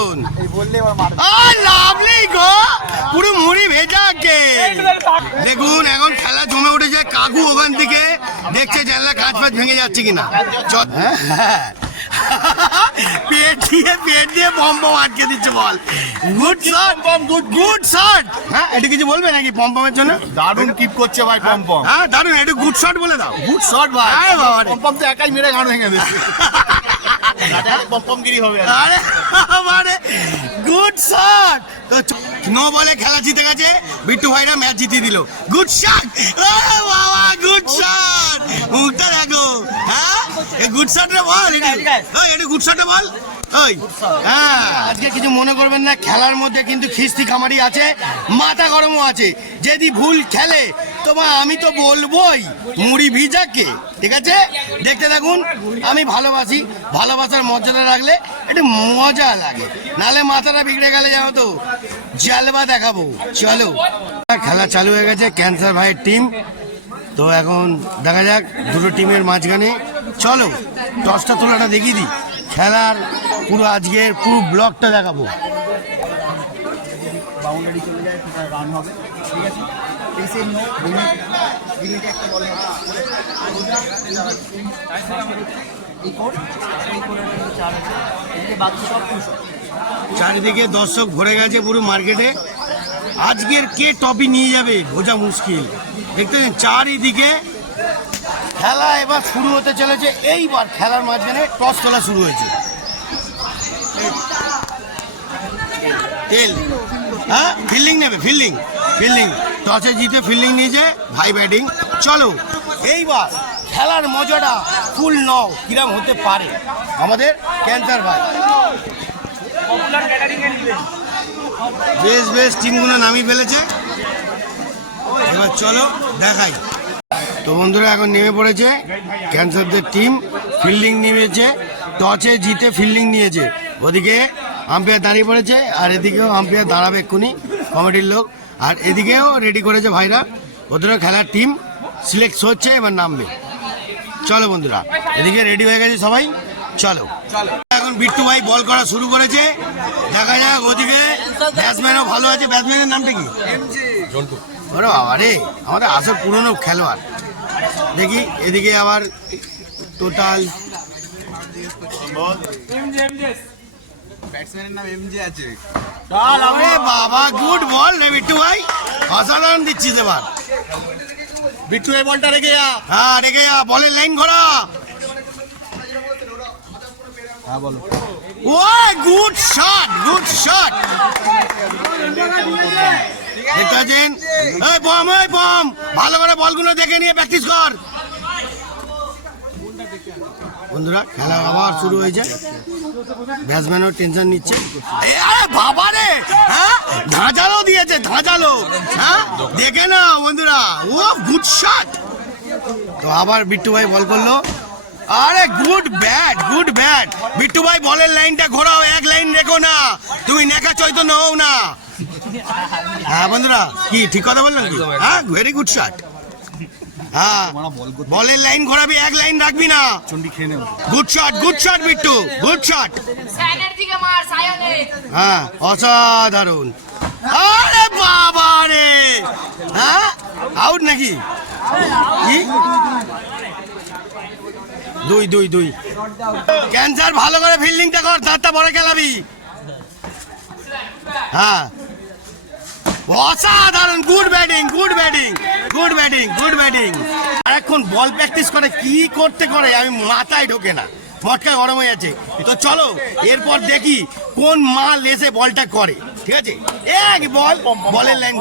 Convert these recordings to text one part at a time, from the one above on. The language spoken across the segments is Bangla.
অসাধারণ লাভলি গো, পুরো মুড়ি ভেজা কে। দেখুন এখন খেলা জমে উঠেছে। কাকু ওখান থেকে দেখছে জানলা কাঁচ ফাঁচ ভেঙে যাচ্ছে কিনা। পেট দিয়ে বম আটকে দিচ্ছে ball. Good shot, good shot. হ্যাঁ, এটা কিছু বলবে নাকি পম্পমের জন্য? দারুণ কিপ করছে ভাই পম্পম। হ্যাঁ দারুণ, একটু গুড শট বলে দাও। গুড শট ভাই। আরে বাবা রে, পম্পম তো একাই মেরে গান ভেঙে দিচ্ছে। পম্পমগিরি হবে। আরে মানে গুড শট। তো নো বলে খেলা জিতে গেছে, বিট্টু ভাইরা ম্যাচ জিতিয়ে দিল। গুড শট, আরে বাবা গুড শট। মুখটা দেখো। হ্যাঁ, এই গুড শট রে বল। ওই এটা গুড শট বল। ওই হ্যাঁ, আজকে কিছু মনে করবেন না, খেলার মধ্যে কিন্তু খিস্তি খামারি আছে, মাথা গরমও আছে। যদি ভুল খেলে তোমার আমি তো বলবোই মুড়ি ভিজাকে। ঠিক আছে, দেখতে থাকুন। আমি ভালোবাসি, ভালোবাসার মর্যাদা রাখলে একটু মজা লাগে, নালে মাথাটা বিগড়ে গেলে যাও তো জালবা দেখাবো। চলো, খেলা চালু হয়ে গেছে। ক্যান্সার ভাইয়ের টিম। তো এখন দেখা যাক দুটো টিমের মাঝখানে। চলো টসটা তোলাটা দেখিয়ে দিই, খেলার পুরো আজকের পুরো ব্লগটা দেখাবো। বাউন্ডারি চলে যায়, সেটা রান হবে। ঠিক আছে, পেসের নো লিমিটে একটা বল হবে। এই কোড চার আছে, এদিকে বাকি সব পুরো। চারিদিকে দর্শক ভরে গেছে পুরো মার্কেটে। আজকের কে টপি নিয়ে যাবে বোঝা মুশকিল। দেখতে চারিদিকে খেলা এবার শুরু হতে চলেছে। এইবার খেলার মাঝখানে টস তোলা শুরু হয়েছে। তেল, হ্যাঁ ফিল্ডিং নেবে, ফিল্ডিং টসে জিতে ফিল্ডিং নিয়েছে ভাই ব্যাটিং। চলো এইবার খেলার মজাটা ফুল নাও কিরম হতে পারে আমাদের ক্যান্সার ভাই। বেশ টিমগুলো নামিয়ে ফেলেছে। এবার চলো দেখাই। তো বন্ধুরা এখন নেমে পড়েছে ক্যান্সারদের টিম। ফিল্ডিং নিয়েছে, টসে জিতে ফিল্ডিং নিয়েছে। ওদিকে আম্পায়ার দাঁড়িয়ে পড়েছে, আর এদিকেও আম্পায়ার দাঁড়াবে এক্ষুনি কমিটির লোক। আর এদিকেও রেডি করেছে ভাইরা। ওদেরও খেলার টিম সিলেক্ট হচ্ছে, এবার নামবে। চলো বন্ধুরা, এদিকে রেডি হয়ে গেছে সবাই। চলো এখন বিট্টু ভাই বল করা শুরু করেছে। দেখা যাক ওদিকে ব্যাটসম্যানও ভালো আছে। ব্যাটসম্যানের নামটা কি? ওরে বাবা রে, আমাদের আসল পুরনো খেলোয়াড়। দেখি এদিকে আবার টোটাল ব্যাটসম্যানের নাম এমজে আছে। আরে বাবা, গুড বল রে বিট্টু ভাই, অসাধারণ দিচ্ছিস এবার। বিট্টু এই বলটা রেখে যা। হ্যাঁ রেখে যা, বলের লাইন ঘোরা। হ্যাঁ বলো। ও গুড শট, গুড শট। দেখতে পাচ্ছেন? এই বম ভালো করে বলগুলো দেখে নিয়ে প্র্যাকটিস কর। বন্ধুরা খেলা আবার শুরু হয়েছে। ব্যাটসম্যানও টেনশন নিচ্ছে। আরে বাবা রে, হ্যাঁ ধাঁধালো দিয়েছে, ধাঁধালো। হ্যাঁ দেখে না বন্ধুরা, ও গুড শট। তো আবার বিট্টু ভাই বল করলো। আরে good bat, good bat. Bittu ভাই বলের লাইনটা ঘোরাও, এক লাইন রেখো না, তুমি নেকা চৈতন্য হও না। হ্যাঁ বন্ধুরা, কি ঠিক কথা বললাম কি? হ্যাঁ ভেরি গুড শট। হ্যাঁ বলের লাইন ঘোরাবি, এক লাইন রাখবি না। Good shot Bittu, good shot. হ্যাঁ অসাধারণ। আরে বাবা রে, হ্যাঁ আউট নাকি? কি দুই। ক্যান্সার ভালো করে ফিল্ডিংটা কর, তারটা বড় খেলাবি। হ্যাঁ অসাধারণ, গুড ব্যাটিং। আর এখন বল প্র্যাকটিস করে কি করতে করে আমি মাথায় ঢোকে না, মটকা গরম হয়ে যাচ্ছে। তো চলো এরপর দেখি কোন মাল এসে বলটা করে। ঠিক আছে, এক বলের লাইন।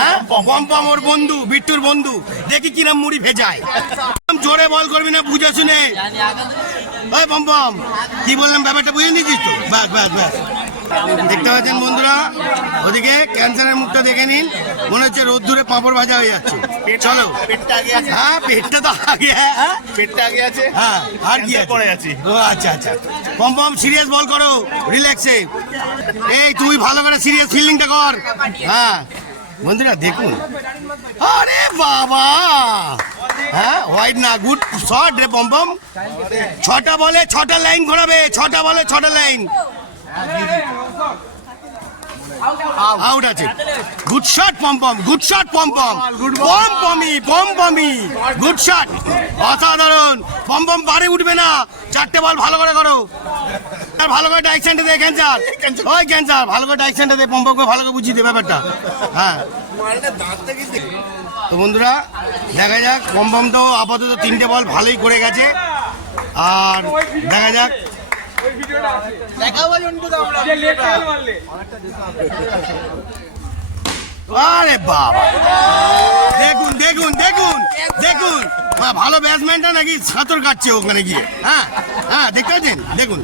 হ্যাঁ পম ওর বন্ধু, বিট্টুর বন্ধু, দেখি কিরম মুড়ি ভেজায়। জোরে বল করবি না, বুঝে শুনে। ওই পম কি বললাম ব্যাপারটা বুঝে নিয়েছিস তো? ব্যাস। দেখতে পাচ্ছেন বন্ধুরা, ওদিকে ক্যান্সারের মুখটা দেখে নিন, মনে হচ্ছে রোদ্দুরে পাঁপড় ভাজা হয়ে যাচ্ছে। চলো, হ্যাঁ পেটটা তো আগে, হ্যাঁ পেটটা আগে আছে। হ্যাঁ আর কি পড়ে আছি। ও আচ্ছা পম সিরিয়াস বল করো, রিল্যাক্সে। এই তুই ভালো করে সিরিয়াস ফিল্ডিংটা কর। হ্যাঁ বন্ধুরা দেখুন, আরে বাবা, হ্যাঁ হোয়াইট না, গুড শট রে পম। 6টা বলে 6টা লাইন ঘোরাবে, 6টা বলে 6টা লাইন। আউট আছে। গুড শট পম্পম, গুড শট পম্পম, পম্পমি, গুড শট, অসাধারণ। পম্পম বারে উঠবে না, 4টে বল ভালো করে করো। আর ভালো করে ডাইরেকশনটা দে ক্যান্সার, ওই ক্যান্সার ভালো করে ডাইরেকশনটা দে, পম্পমকে ভালো করে বুঝিয়ে দে ব্যাপারটা। হ্যাঁ তো বন্ধুরা দেখা যাক, পম্পম তো আপাতত 3টে বল ভালোই করে গেছে। আর দেখা যাক আরে বাবা, দেখুন দেখুন দেখুন দেখুন, ভালো ব্যাটসম্যানটা নাকি সাঁতর কাটছে ওখানে গিয়ে। হ্যাঁ হ্যাঁ দেখতে পাচ্ছেন, দেখুন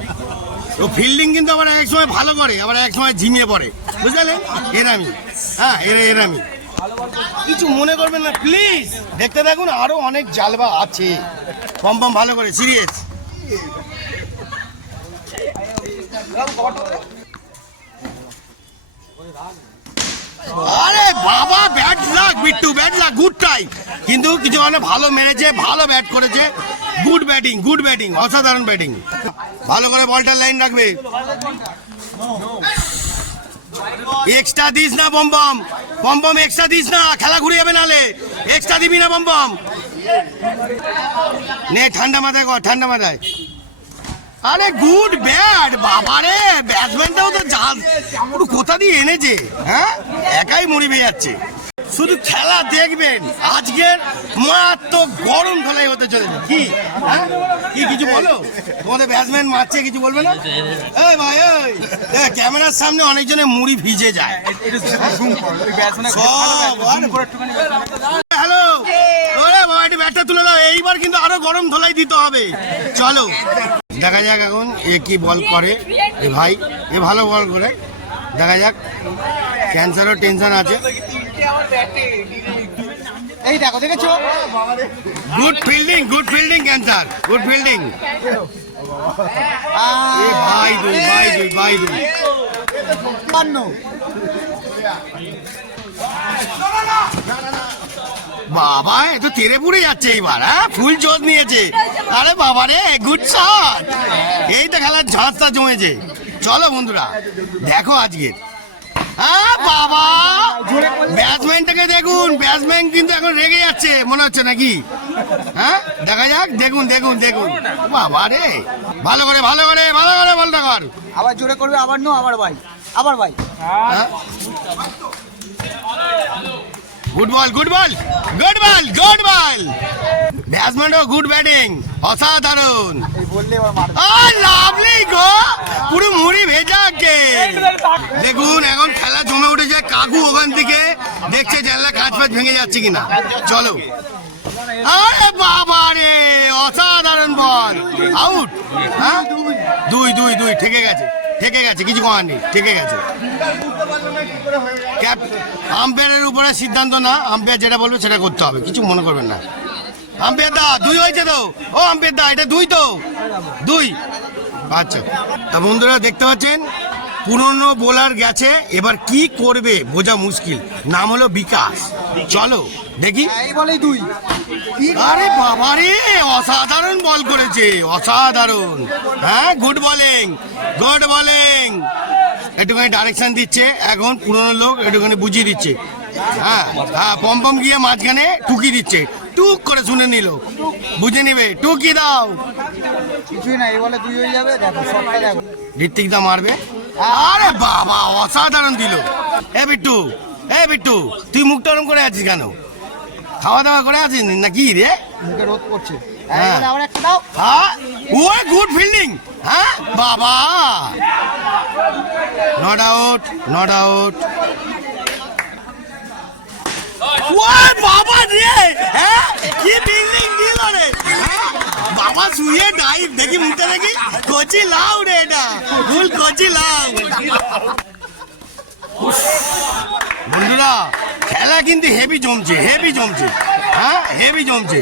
ও ফিল্ডিং কিন্তু আবার এক সময় ভালো করে, আবার এক সময় ঝিমিয়ে পড়ে, বুঝলেন? এরামি, হ্যাঁ এরামি, কিছু মনে করবেন না প্লিজ, দেখতে থাকুন, আরো অনেক জালবা আছে। পম্পম ভালো করে, সিরিয়াস। আরে বাবা, ব্যাট লাগ বিট্টু, ব্যাট লাগ, গুড ট্রাই, কিন্তু কিছু মানে ভালো মেরেছে, ভালো ব্যাট করেছে, গুড ব্যাটিং, গুড ব্যাটিং, অসাধারণ ব্যাটিং। ভালো করে বলটার লাইন রাখবে। এক্সট্রা দিস না পম্পম, পম্পম এক্সট্রা দিস না, খেলা ঘুরে যাবে নালে, এক্সট্রা দিবি না পম্পম। নে ঠান্ডা মাথায় কর, ঠান্ডা মাথায়। আরে গুড ব্যাট, বাবারে ব্যাটসম্যানটাও তো জাল, পুরো কোথা দিয়ে এনেছে, হ্যাঁ একাই মরি পেয়ে যাচ্ছে। শুধু খেলা দেখবেন, আজকের মারাত্মক গরম ধলাই হতে চলেছে। কি হ্যাঁ কি কিছু বলো, তোমাদের ব্যাটসম্যান মারছে, কিছু বলবে না? এই ভাই ওই ক্যামেরার সামনে অনেকজনের মুড়ি ভিজে যায়। হ্যালো, ওরে বাবা একটু ব্যাটটা তুলে দাও, এইবার কিন্তু আরো গরম ধলাই দিতে হবে। চলো দেখা যাক এখন এ কি বল করে। এ ভাই এ ভালো বল করে, দেখা যাক। ক্যান্সারও টেনশন আছে। এই দেখো, দেখেছো? Good fielding, good fielding cancer, good fielding. ভাই দুই, ভাই দুই, ভাই দুই। বাবা এ তো তেরে পুড়ে যাচ্ছে এইবার, হ্যাঁ ফুল চোদ নিয়েছে। আরে বাবা রে, গুড শট, এই তো খেলার ঝাঁসটা জমেছে। চলো বন্ধুরা দেখো আজকে, হ্যাঁ বাবা ব্যাটসম্যানটাকে দেখুন, ব্যাটসম্যান কিন্তু এখন রেগে যাচ্ছে মনে হচ্ছে নাকি, হ্যাঁ দেখা যাক, দেখুন দেখুন দেখুন, বাবা রে ভালো করে ভালো করে ভালো করে বলটা কর। আবার জোরে করবে, আবার নো, আবার ভাই, আবার ভাই। Good ball, good ball, good ball, good ball, ব্যাটসম্যানও গুড ব্যাটিং, অসাধারণ। লাভলি গো, পুরো মুড়ি ভেজা কে। দেখুন এখন খেলা জমে উঠেছে, কাকু ওখান থেকে দেখছে জানলা কাঁচ ফাঁচ ভেঙে যাচ্ছে কিনা। চলো, আরে বাবা রে অসাধারণ বল, আউট। হ্যাঁ দুই দুই দুই, ঠেকে গেছে, ঠেকে গেছে, কিছু করার নেই, ঠেকে গেছে। আম্পায়ারের উপরে সিদ্ধান্ত না, আম্পায়ার যেটা বলবে সেটা করতে হবে, কিছু মনে করবেন না। আম্পায়ার দা দুই হয়েছে তো, ও আম্পায়ার দা এটা দুই তো, দুই। আচ্ছা তা বন্ধুরা দেখতে পাচ্ছেন পুরনো বোলার গেছে, এবার কি করবে বোঝা মুশকিল। নাম হলো বিকাশ, চলো দেখি। এই বলেই দুই। আরে বাবা রে অসাধারণ বল করেছে, অসাধারণ। হ্যাঁ গুড বোলিং, গুড বোলিং। একটুখানি ডাইরেকশন দিচ্ছে এখন, পুরনো লোক একটুখানি বুঝিয়ে দিচ্ছে। হ্যাঁ হ্যাঁ পম্পম গিয়ে মাঝখানে টুকি দিচ্ছে, টুক করে শুনে নিল, বুঝে নিবে, টুকি দাও। কিছুই না, এই বলে দুই হয়ে যাবে। দেখো শটটা দেখো, ঋত্বিক দা মারবে। আরে বাবা অসাধারণ দিল। এ বিট্টু, এ বিট্টু তুই মুখটা ওরম করে আছিস কেন? খাওয়া দাওয়া করে আছিস নাকি রে? মুখে রোদ পড়ছে। হ্যাঁ আবার একটা দাও। হ্যাঁ ও গুড ফিল্ডিং। হ্যাঁ বাবা, নট আউট, নট আউট। ও বাবা রে, হ্যাঁ কি ফিল্ডিং দিল রে, হ্যাঁ বাবা শুয়ে ডাইভ, দেখি মুখটা দেখি, কোচি লাউ রে, এটা ফুল কোচি লাউ। বন্ধুরা খেলা কিন্তু হেভি জমছে, হেভি জমছে, হ্যাঁ হেভি জমছে,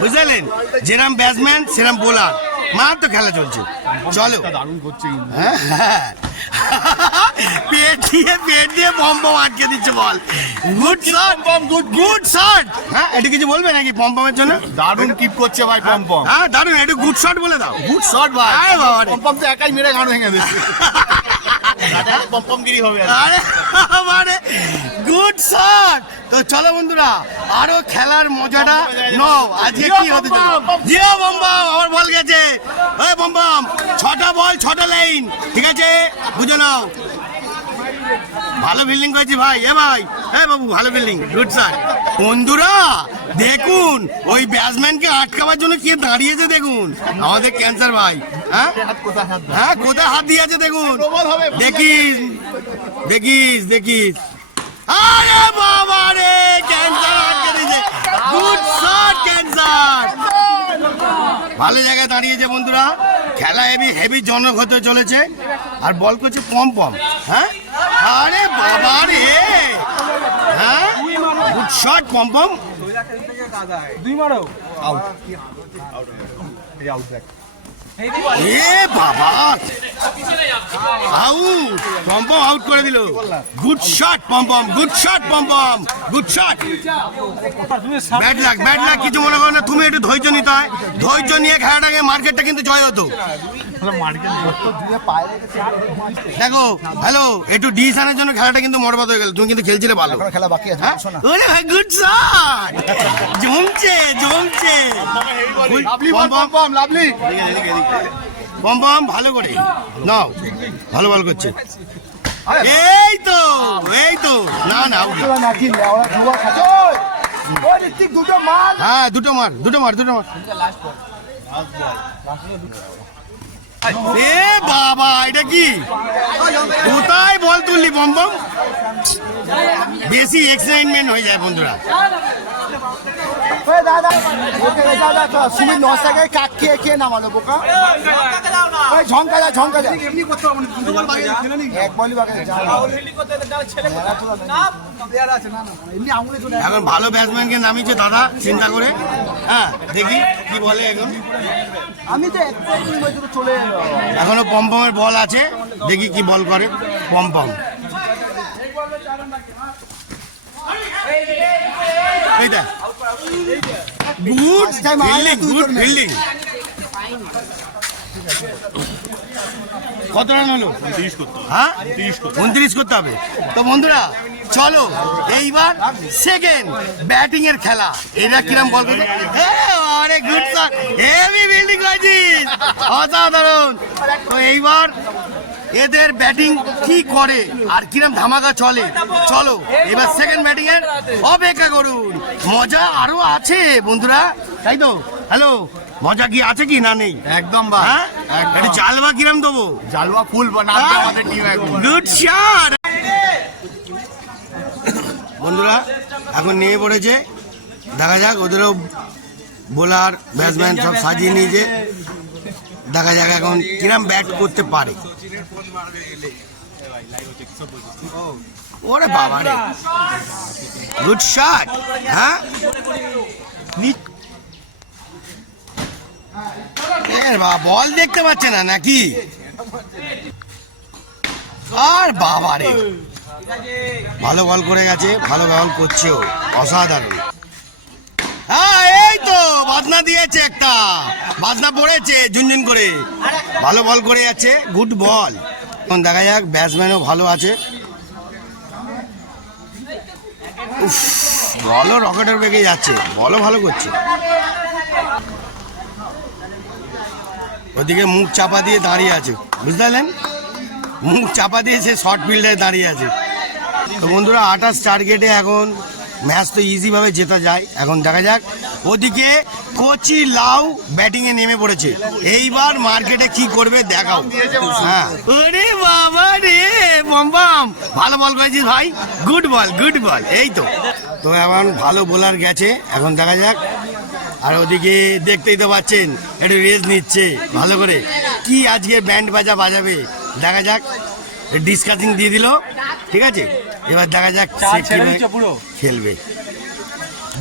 বুঝলেন? যেরাম ব্যাটসম্যান সেরাম বোলার, মার তো খেলা চলছে। চলো হ্যাঁ হ্যাঁ পেট দিয়ে পম্পম আটকে দিচ্ছে ball. Good shot, good shot. হ্যাঁ এটা কিছু বলবে নাকি পম্পমের জন্য? দারুণ কিপ করছে ভাই পম্পম। হ্যাঁ দারুণ, একটু গুড শট বলে দাও। গুড শট ভাই, আরে বাবা রে। পম্পম তো একাই মেরে গান ভেঙে দিচ্ছে। পম্পমগিরি হবে আরে মানে গুড শট। তো চলো বন্ধুরা আরো খেলার মজাটা নাও। আজকে কি হতে চলেছে? জিও বম্বাম আবার বল গেছে। ওই বম্বাম 6টা বল 6টা লাইন, ঠিক আছে বুঝে নাও। ভালো ফিল্ডিং করেছি ভাই। ভাই বাবু ভালো ফিল্ডিং, গুড শট। বন্ধুরা দেখুন ওই ব্যাটসম্যানকে আটকাবার জন্য কে দাঁড়িয়েছে দেখুন, আমাদের ক্যান্সার ভাই। হ্যাঁ হ্যাঁ কোথায় হাত দিয়েছে দেখুন, দেখিস দেখিস দেখিস। আরে বাবা রে ক্যান্সার আটকে দিয়েছে। গুড শট ক্যান্সার, ভালো জায়গায় দাঁড়িয়েছে বন্ধুরা। খেলা হেভি হেভি জনক হতে চলেছে। আর বল করছে পম পম। হ্যাঁ আরে বাবা রে, হ্যাঁ গুড শট পম পম। এ বাবা আউট, পম্পম আউট করে দিল। গুড শট পম্পম, গুড শট পম্পম, গুড শট। ব্যাড লাক কিছু মনে করো না, তুমি একটু ধৈর্য নিতে হয়। ধৈর্য নিয়ে খেলাটাকে মার্কেটটা কিন্তু জয় হতো। দেখো হ্যালো একটু ডিসিশনের জন্য খেলাটা কিন্তু মরবাদ হয়ে গেল। তুমি কিন্তু খেলছিলে ভালো, খেলা বাকি আছে, হ্যাঁ? ওরে ভাই গুড শট, জমছে জমছে। পম্পম লাভলি পম্পম ভালো করে নাও, ভালো বল করছে। এই তো না না out। হ্যাঁ দুটো মার। এ বাবা এটা কি, কোথায় বল তুললি পম্পম? বেশি এক্সাইটমেন্ট হয়ে যায় বন্ধুরা। সুমিত 9 টাকায় কাক খেয়ে নামালো বোকা। ঝঙ্কা যা এক বলই বাকি। এখন ভালো ব্যাটসম্যানকে নামিয়েছে দাদা চিন্তা করে। হ্যাঁ দেখি কি বলে এখন। আমি তো চলে এখনো পম্পমের বল আছে, দেখি কি বল করে পম্পম। এইটা গুড ফিল্ডিং। কত রান হলো? হ্যাঁ 29 করতে হবে। তো বন্ধুরা চলো এইবার সেকেন্ড ব্যাটিং এর খেলা। এরা কিরম বল করছে? আরে গুড শট, হেভি ফিল্ডিং করেছিস, অসাধারণ। তো এইবার এদের ব্যাটিং কি করে আর কিরম ধামাকা চলে, চলো এবার সেকেন্ড ব্যাটিং এর অপেক্ষা করুন। মজা আরো আছে বন্ধুরা, তাই তো? হ্যালো মজা কি আছে কি না নেই? একদম ভাই, হ্যাঁ একটা জালবা কিরম দেবো? জালুয়া ফুল বানাবে আমাদের টিম এখন। Good shot. বন্ধুরা এখন নিয়ে পড়েছে, দেখা যাক ওদেরও বোলার ব্যাটসম্যান সব সাজিয়ে নিয়েছে। দেখা যাক এখন কিরম ব্যাট করতে পারে। ওরে বাবা রে, গুড শট। হ্যাঁ বল দেখতে পাচ্ছে না নাকি? আর বাবা রে ভালো বল করে গেছে, ভালো বল করছেও, অসাধারণ। হ্যাঁ এই তো বাজনা দিয়েছে, একটা বাজনা পড়েছে ঝুনঝুন করে। ভালো বল করে যাচ্ছে, গুড বল। এখন দেখা যাক ব্যাটসম্যানও ভালো আছে। উফ বলও রকেটের বেগে যাচ্ছে, বলও ভালো করছে। ওদিকে মুখ চাপা দিয়ে দাঁড়িয়ে আছে, বুঝতে পারলেন? মুখ চাপা দিয়ে সে শর্ট ফিল্ডে দাঁড়িয়ে আছে। তো বন্ধুরা 28 টার্গেটে এখন ম্যাচ তো ইজিভাবে জেতা যায়। এখন দেখা যাক ওদিকে কোচি লাউ ব্যাটিংয়ে নেমে পড়েছে। এইবার মার্কেটে কি করবে দেখাও। হ্যাঁ ওরে বাবা রে বম্বাম, ভালো বল করেছিস ভাই, গুড বল। এই তো এখন ভালো বোলার গেছে, এখন দেখা যাক। আর ওদিকে দেখতেই তো পাচ্ছেন একটু রেস্ট নিচ্ছে ভালো করে। কি আজকে ব্যান্ড বাজা বাজাবে দেখা যাক। ডিসকাসিং দিয়ে দিল, ঠিক আছে। এবার দেখা যাক খেলবে।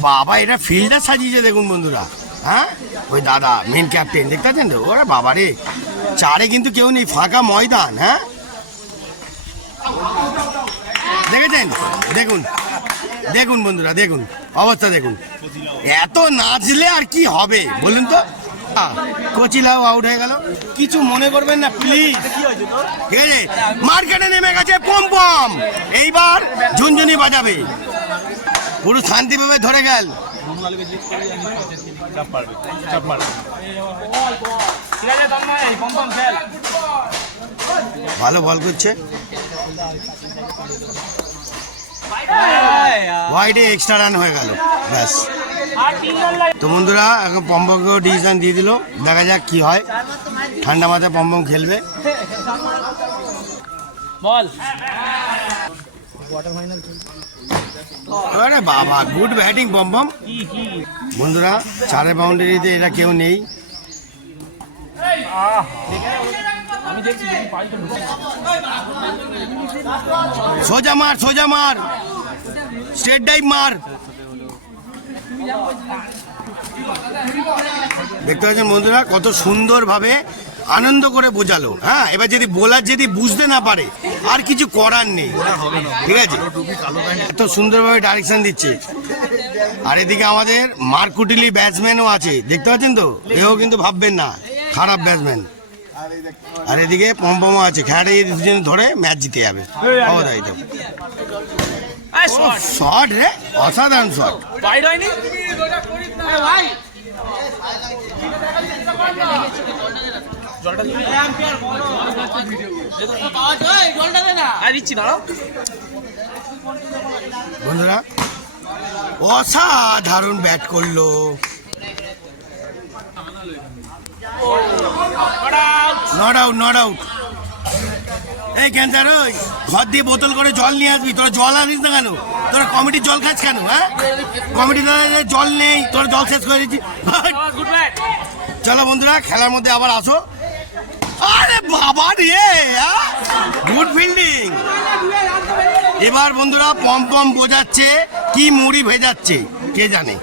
বাবা এটা ফিল্ডার সাজিয়েছে দেখুন বন্ধুরা। হ্যাঁ ওই দাদা মেন ক্যাপ্টেন দেখতে পাচ্ছেন তো? ওরা বাবা রে, চারে কিন্তু কেউ নেই, ফাঁকা ময়দান। হ্যাঁ দেখেছেন? দেখুন বন্ধুরা, দেখুন অবস্থা দেখুন। এত নাচলে আর কি হবে বলুন তো? কোচিলাও আউট হয়ে গেল, কিছু মনে করবেন না প্লিজ। ঠিক আছে, মার্কেটে নেমে গেছে পম পম, এইবার ঝুনঝুনি বাজাবে। পুরো শান্তিভাবে ধরে গেল। ভালো বল করছে, হোয়াইটে এক্সট্রা রান হয়ে গেল, ব্যাস। তো বন্ধুরা এখন পম্পমকেও ডিসিশন দিয়ে দিল, দেখা যাক কি হয়। ঠান্ডা মাথায় পম্পম খেলবে। আরে বাবা, গুড ব্যাটিং পম্পম। বন্ধুরা 4 বাউন্ডারিতে এরা কেউ নেই। সোজা মার, সোজা মার, স্ট্রেট ডাইভ মার। দেখতে পাচ্ছেন বন্ধুরা কত সুন্দরভাবে আনন্দ করে বোঝালো। হ্যাঁ, এবার যদি বোলার যদি বুঝতে না পারে আর কিছু করার নেই, ঠিক আছে। এত সুন্দরভাবে ডাইরেকশন দিচ্ছে। আর এদিকে আমাদের মারকুটিলি ব্যাটসম্যানও আছে, দেখতে পাচ্ছেন তো, এও কিন্তু ভাববেন না খারাপ ব্যাটসম্যান। আর এদিকে পম্পমও আছে, খেলাটা যদি দুজন ধরে ম্যাচ জিতে যাবে। শট রে, অসাধারণ শট। বন্ধুরা অসাধারণ ব্যাট করলো। Not out, not out. এই ক্যান্সার, ওই ঘর দিয়ে বোতল করে জল নিয়ে আসবি। তোরা জল আনিস না কেন? তোরা কমিটির জল খাস কেন? হ্যাঁ, কমিটির জল নেই, তোরা জল শেষ করে দিচ্ছি। চলো বন্ধুরা, খেলার মধ্যে আবার আসো। আরে বাবা রে, গুড ফিল্ডিং। এবার বন্ধুরা পম্পম বোঝাচ্ছে কি মুড়ি ভেজাচ্ছে কে জানে,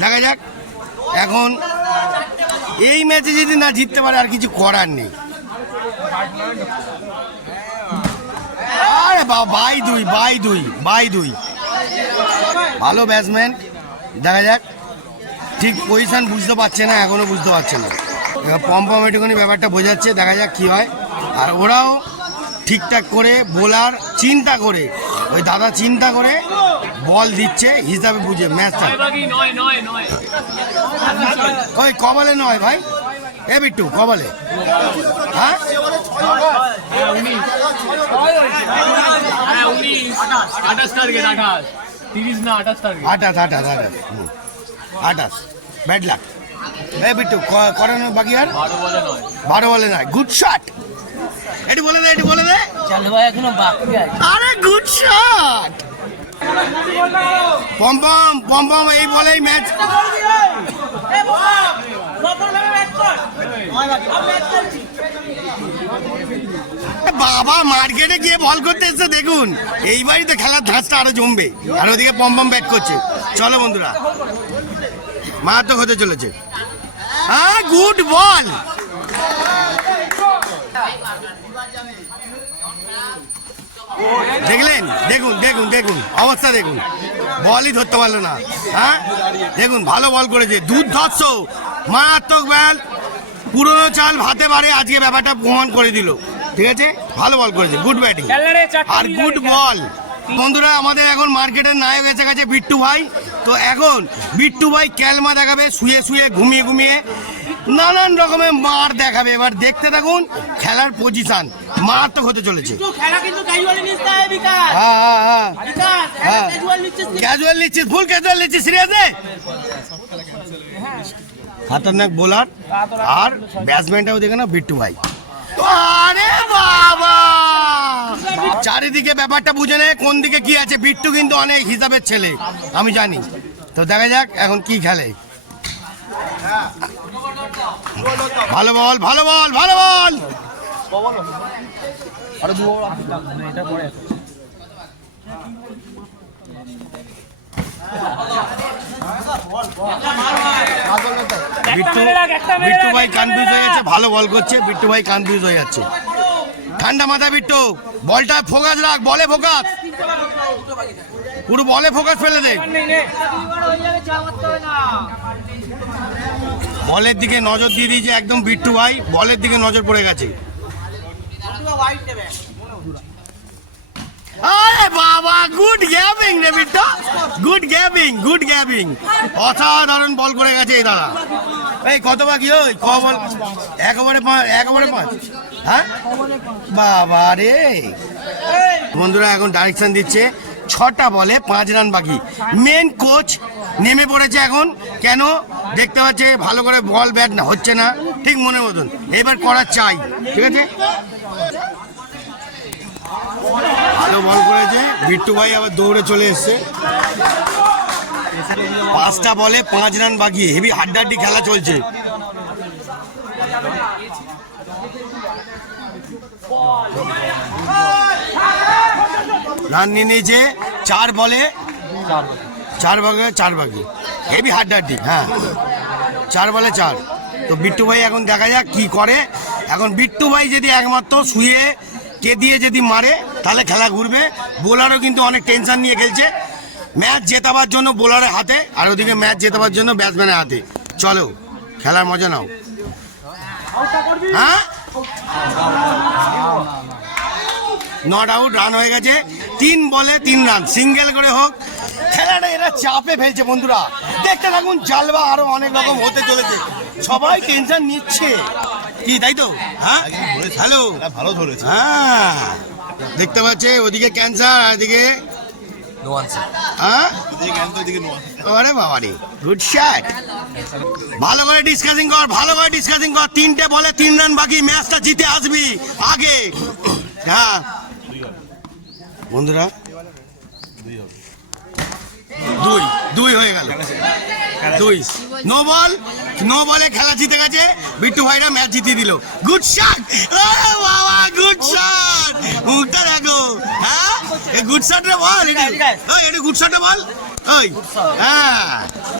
দেখা যাক। এখন এই ম্যাচে যদি না জিততে পারে আর কিছু করার নেই। আরে বাবা, বাই দুই, বাই দুই, বাই দুই। ভালো ব্যাটসম্যান, দেখা যাক। ঠিক পজিশন বুঝতে পারছে না, এখনো বুঝতে পারছে না। পম্পম একটুখানি ব্যাপারটা বোঝাচ্ছে, দেখা যাক কি হয়। আর ওরাও ঠিকঠাক করে বোলার চিন্তা করে, ওই দাদা চিন্তা করে বল দিচ্ছে হিসাবে বুঝে ম্যাচটা। ওই কবলে নয় ভাই, এ বিট্টু কবলে। হ্যাঁ, 28 ব্যাড লাক। এ বিট্টু করানো বাকি আর 12 বলে নয়। গুড শট, এটি বলে দে, এটি বলে দে। আরে গুড শট পম্পম, পম্পম এই বলেই ম্যাচ। বাবা মার্কেটে গিয়ে বল করতে এসছে, দেখুন এইবারই তো খেলার ধাঁচটা আরো জমবে। আর ওদিকে পম্পম ব্যাট করছে। চলো বন্ধুরা, মারাত্মক হতে চলেছে। হ্যাঁ, গুড বল। দেখলেন, দেখুন দেখুন দেখুন অবস্থা দেখুন, বলই ধরতে পারলো না। হ্যাঁ, দেখুন ভালো বল করেছে, দুর্ধর্ষ মারাত্মক বল। পুরনো চাল ভাতে পারে, আজকে ব্যাপারটা প্রমাণ করে দিল। ঠিক আছে, ভালো বল করেছে, গুড ব্যাটিং আর গুড বল। বন্ধুরা আমাদের এখন মার্কেটের নায়ক এসে গেছে বিট্টু ভাই। তো এখন বিট্টু ভাই ক্যালমা দেখাবে, শুয়ে শুয়ে ঘুমিয়ে ঘুমিয়ে নানান রকমের মার দেখাবে। এবার দেখতে থাকুন, খেলার পজিশন মারাত্মক হতে চলেছে। হ্যাঁ হ্যাঁ হ্যাঁ হ্যাঁ, ক্যাজুয়াল নিচ্ছিস, ফুল ক্যাজুয়াল নিচ্ছিস, সিরিয়াসে। খতরনাক বোলার আর ব্যাটসম্যানটাও দেখে না বিট্টু ভাই। আরে বাবা, চারিদিকে ব্যাপারটা বুঝে নেয় কোন দিকে কি আছে। বিট্টু কিন্তু অনেক হিসাবের ছেলে, আমি জানি। তো দেখা যাক এখন কি খেলে। ভালো বল, ভালো বল, ভালো বল। বিট্টু ভাই কনফিউজ হয়ে যাচ্ছে, ভালো বল করছে, বিট্টু ভাই কনফিউজ হয়ে যাচ্ছে। ঠান্ডা মাথা বিট্টু, বলটা ফোকাস রাখ, বলে ফোকাস, পুরো বলে ফোকাস ফেলে দে। বলের দিকে নজর দিয়ে দিয়েছে একদম বিট্টু ভাই, বলের দিকে নজর পড়ে গেছে। আরে বাবা, গুড গ্যাবিং রে বিট্টু, গুড গ্যাবিং, গুড গ্যাবিং, অসাধারণ বল করে গেছে এই দাদা। এই কত বাকি? ওই ক বল? একেবারে 5। হ্যাঁ বাবা রে। বন্ধুরা এখন ডাইরেকশন দিচ্ছে, 6টা বলে 5 রান বাকি। মেন কোচ নেমে পড়েছে এখন, কেন দেখতে পাচ্ছে ভালো করে বল ব্যাট না হচ্ছে না ঠিক মনের মতন, এবার করা চাই, ঠিক আছে। ভালো বল করেছে বিট্টু ভাই, আবার দৌড়ে চলে এসছে। 5টা বলে 5 রান বাকি, হেভি হাড্ডাহাড্ডি খেলা চলছে। রান নিয়ে নিয়েছে 4 বলে 4 বাকি, হেভি হাড্ডাহাড্ডি। হ্যাঁ 4 বলে 4। তো বিট্টু ভাই এখন দেখা যাক কি করে। এখন বিট্টু ভাই যদি একমাত্র শুয়ে কে দিয়ে যদি মারে তাহলে খেলা ঘুরবে। বোলারও কিন্তু অনেক টেনশন নিয়ে খেলছে, ম্যাচ জেতাবার জন্য বোলারের হাতে, আর ওদিকে ম্যাচ জেতাবার জন্য ব্যাটসম্যানের হাতে। চলো খেলার মজা নাও। হ্যাঁ নট আউট, রান হয়ে গেছে। 3 বলে 3 রান, সিঙ্গেল করে হোক। খেলাটা এরা চাপে ফেলছে বন্ধুরা, দেখতে থাকুন, জালবা আরো অনেক রকম হতে চলেছে। সবাই টেনশন নিচ্ছে কি, তাই তো? হ্যাঁ হ্যালো, ভালো ধরেছে। হ্যাঁ দেখতে পাচ্ছে ওদিকে ক্যান্সার আর এদিকে হ্যাঁ। আরে বাবা রে, গুড শট। ভালো করে ডিসকাসিং কর, ভালো করে ডিসকাসিং কর। 3টে বলে 3 রান বাকি, ম্যাচটা জিতে আসবি আগে। হ্যাঁ বন্ধুরা 2 হয়ে গেল, 2 নো বলে খেলা জিতে গেছে বিট্টু ভাইরা, ম্যাচ জিতিয়ে দিল। গুড শট, বাবা গুড শট, মুখটা দেখো। হ্যাঁ গুড শট রে বল, এটা গুড শট রে বল। ওই হ্যাঁ